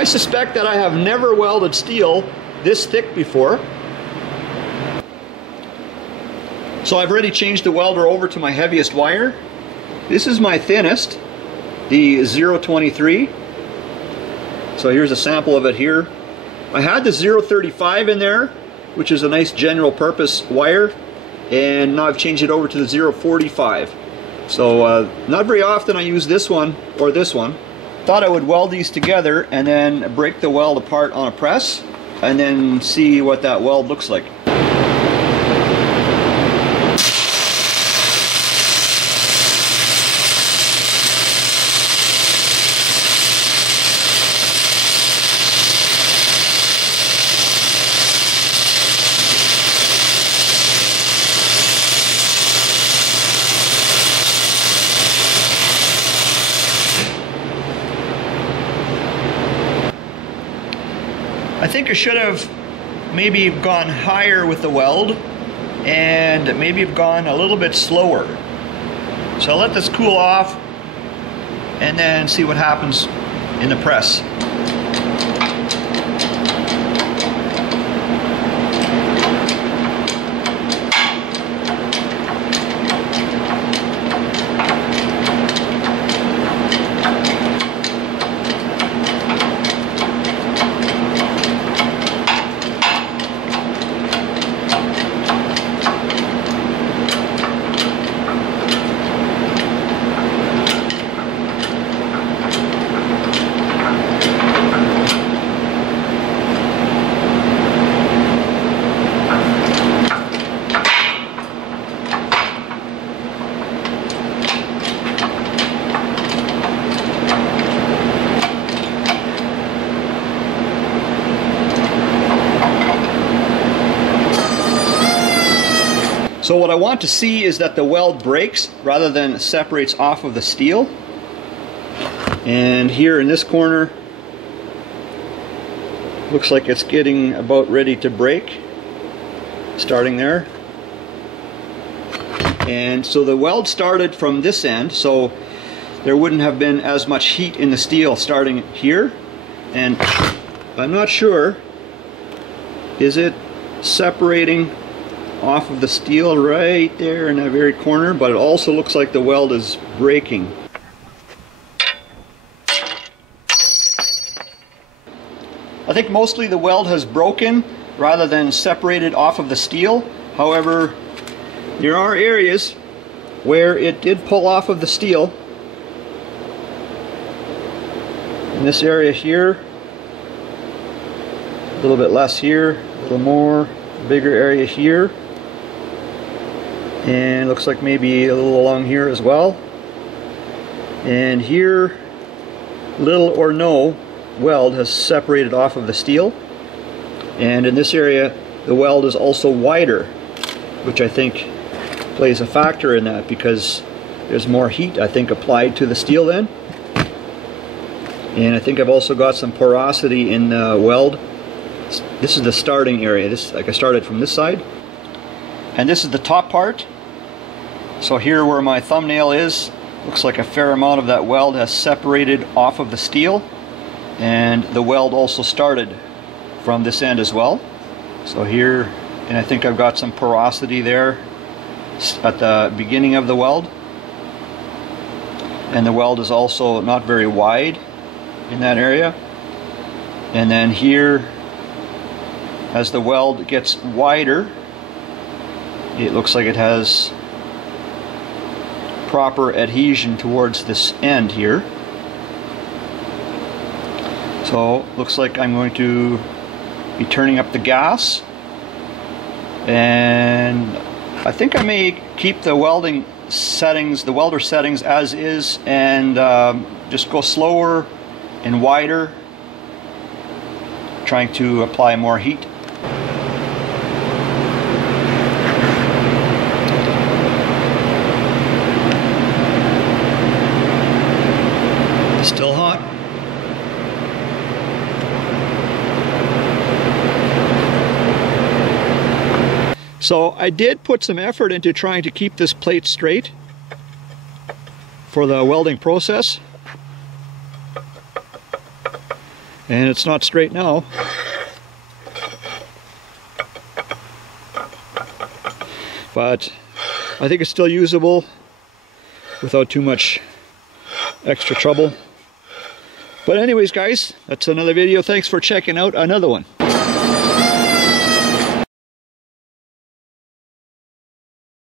I suspect that I have never welded steel this thick before. So I've already changed the welder over to my heaviest wire. This is my thinnest, the 023. So here's a sample of it here. I had the 035 in there, which is a nice general purpose wire, and now I've changed it over to the 045. So not very often I use this one or this one. Thought I would weld these together and then break the weld apart on a press and then see what that weld looks like. I think I should have maybe gone higher with the weld and maybe have gone a little bit slower. So I'll let this cool off and then see what happens in the press. So what I want to see is that the weld breaks rather than separates off of the steel. And here in this corner, looks like it's getting about ready to break, starting there. And so the weld started from this end, so there wouldn't have been as much heat in the steel starting here. And I'm not sure, is it separating off of the steel right there in that very corner, but it also looks like the weld is breaking. I think mostly the weld has broken rather than separated off of the steel. However, there are areas where it did pull off of the steel. In this area here, a little bit less here, a little more, bigger area here. And looks like maybe a little along here as well. And here, little or no weld has separated off of the steel. And in this area, the weld is also wider, which I think plays a factor in that because there's more heat, I think, applied to the steel then. And I think I've also got some porosity in the weld. This is the starting area. This, like, I started from this side. And this is the top part. So here where my thumbnail is, looks like a fair amount of that weld has separated off of the steel. And the weld also started from this end as well. So here, and I think I've got some porosity there at the beginning of the weld. And the weld is also not very wide in that area. And then here, as the weld gets wider, it looks like it has proper adhesion towards this end here. So looks like I'm going to be turning up the gas, and I think I may keep the welding settings, the welder settings as is, and just go slower and wider, trying to apply more heat. Still hot. So I did put some effort into trying to keep this plate straight for the welding process. And it's not straight now. But I think it's still usable without too much extra trouble. But anyways, guys, that's another video. Thanks for checking out another one.